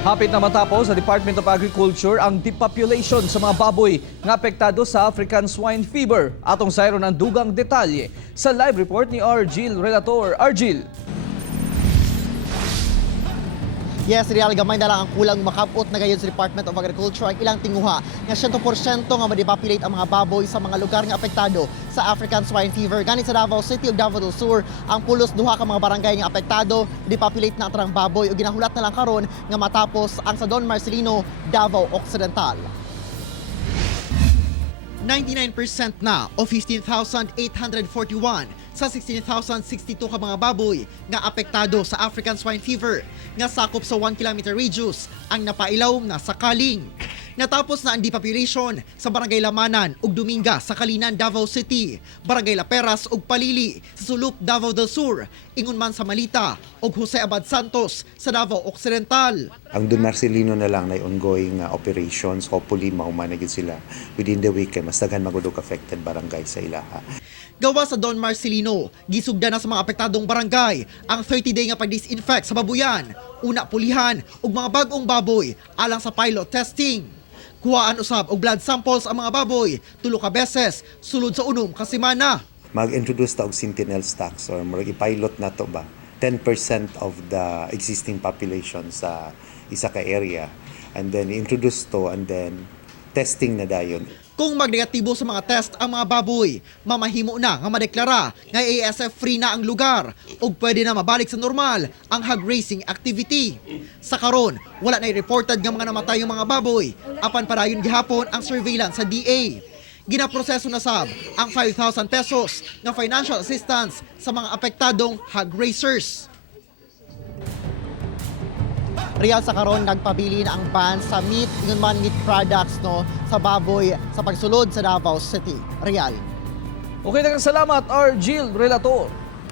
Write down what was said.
Hapit na matapos sa Department of Agriculture ang depopulation sa mga baboy nga apektado sa African swine fever. Atong sayro ng dugang detalye sa live report ni Argil Relator. Argil. Yes, real gamay na lang ang kulang makabot na gayon sa Department of Agriculture ang ilang tinguha nga 100% nga madepopulate ang mga baboy sa mga lugar nga apektado sa African swine fever. Ganit sa Davao City ug Davao del Sur, ang pulos duha ka mga barangay nga apektado, depopulate na ang tarang baboy ug ginahulat na lang karon nga matapos ang sa Don Marcelino, Davao Occidental. 99% na o 15,841 sa 16,062 ka mga baboy nga apektado sa African swine fever nga sakop sa 1 kilometer radius ang napailaw na sa Culling. Natapos na ang depopulation sa Barangay Lamanan ug Dominga sa Kalinan, Davao City, Barangay Laperas ug Palili sa Sulup, Davao del Sur, ingon man sa Malita ug Jose Abad Santos sa Davao Occidental. Ang Don Marcelino na lang na ongoing operations, hopefully mahumanagin sila within the week kay mas daghan magudog affected barangay sa ilaha. Gawa sa Don Marcelino, gisugda na sa mga apektadong barangay ang 30-day nga pag-disinfect sa babuyan, una pulihan ug mga bagong baboy alang sa pilot testing. Kuhaan usab og blood samples ang mga baboy 3 ka beses sulod sa 6 ka semana. Mag-introduce ta og sentinel stocks or mag-pilot na to ba 10% of the existing population sa isa ka area and then introduce to and then testing na dayon. Kung magnegatibo sa mga test ang mga baboy, mamahimo na nga madeklara nga ASF free na ang lugar ug pwede na mabalik sa normal ang hog racing activity. Sa karon, wala na reported nga mga namatay yung mga baboy, apan padayon gihapon ang surveillance sa DA. Ginaproseso na sab ang 5,000 pesos nga financial assistance sa mga apektadong hog racers. Real sa karon nagpabili na ang ban sa meat, ingon man meat products no sa baboy sa pagsulod sa Davao City. Real. Okay, salamat Argil Relator.